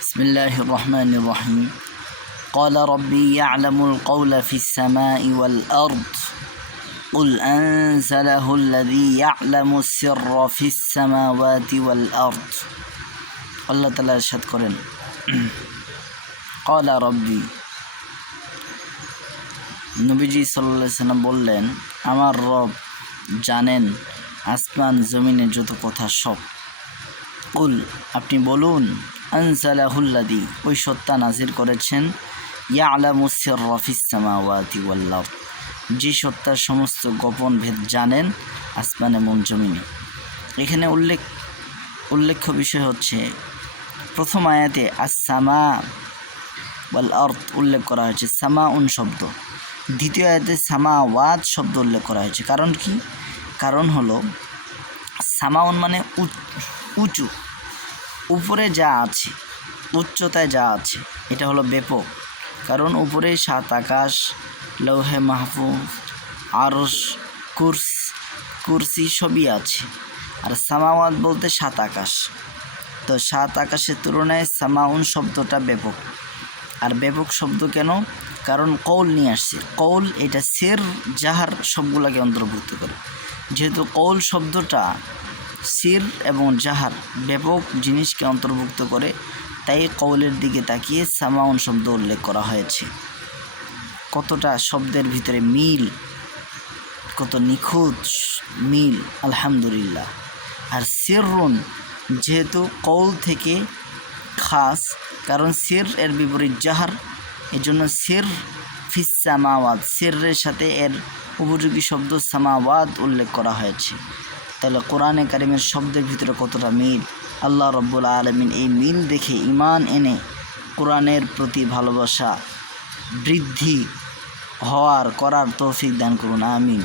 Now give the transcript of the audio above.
بسم الله الرحمن الرحيم قال ربي يعلم القول في السماء والأرض قل أنزله الذي يعلم السر في السماوات والأرض الله تعالى ارشاد করেন قال ربي নবীজি সাল্লাহ সাল্লাম বললেন আমার রব জানেন আসমান জমিনে যত কথা সব উল আপনি বলুন আনসালাহুল্লাদি ওই সত্তা নাজির করেছেন ইয়া আলামুসির রফিসামাওয়াতি ওয়াল্লাহ যে সত্তার সমস্ত গোপন ভেদ জানেন, আসমানে এবং জমিনে। এখানে উল্লেখ, উল্লেখ্য বিষয় হচ্ছে, প্রথম আয়াতে আসামা ওয়াল অর্থ উল্লেখ করা হয়েছে সামা উন শব্দ। দ্বিতীয় আয়াতে সামা ওয়াদ শব্দ উল্লেখ করা হয়েছে। কারণ কি? কারণ হলো, সামাউন মানে উঁচু। উপরে যা আছে, উচ্চতায় যা আছে, এটা হলো ব্যাপক। কারণ উপরে সাত আকাশ, লৌহে মাহফুজ আরস কুর্স, কুরসি সবই আছে। আর সামাওয়াত বলতে সাত আকাশ। তো সাত আকাশের তুলনায় সামাউন শব্দটা ব্যাপক। আর ব্যাপক শব্দ কেন? কারণ কৌল নিয়ে আসছে। কৌল এটা সের, জাহার সবগুলোকে অন্তর্ভুক্ত করে। যেহেতু কৌল শব্দটা সির এবং জাহার ব্যাপক জিনিসকে অন্তর্ভুক্ত করে, তাই কৌলের দিকে তাকিয়ে সামাউন শব্দ উল্লেখ করা হয়েছে। কতটা শব্দের ভিতরে মিল, কত নিখুঁত মিল, আলহামদুলিল্লাহ। আর সিররুন যেহেতু কৌল থেকে খাস, কারণ সির এর বিপরীত জাহার, এজন্য সির ফিস সামাওয়াত, সিরের সাথে এর উপযোগী শব্দ সামাওয়াত উল্লেখ করা হয়েছে। তাহলে কোরআনে কারিমের শব্দের ভিতরে কতটা মিল? আল্লাহ রব্বুল আলমিন এই মিল দেখে ইমান এনে কোরআনের প্রতি ভালোবাসা বৃদ্ধি হওয়ার করার তৌফিক দান করুন, আমিন।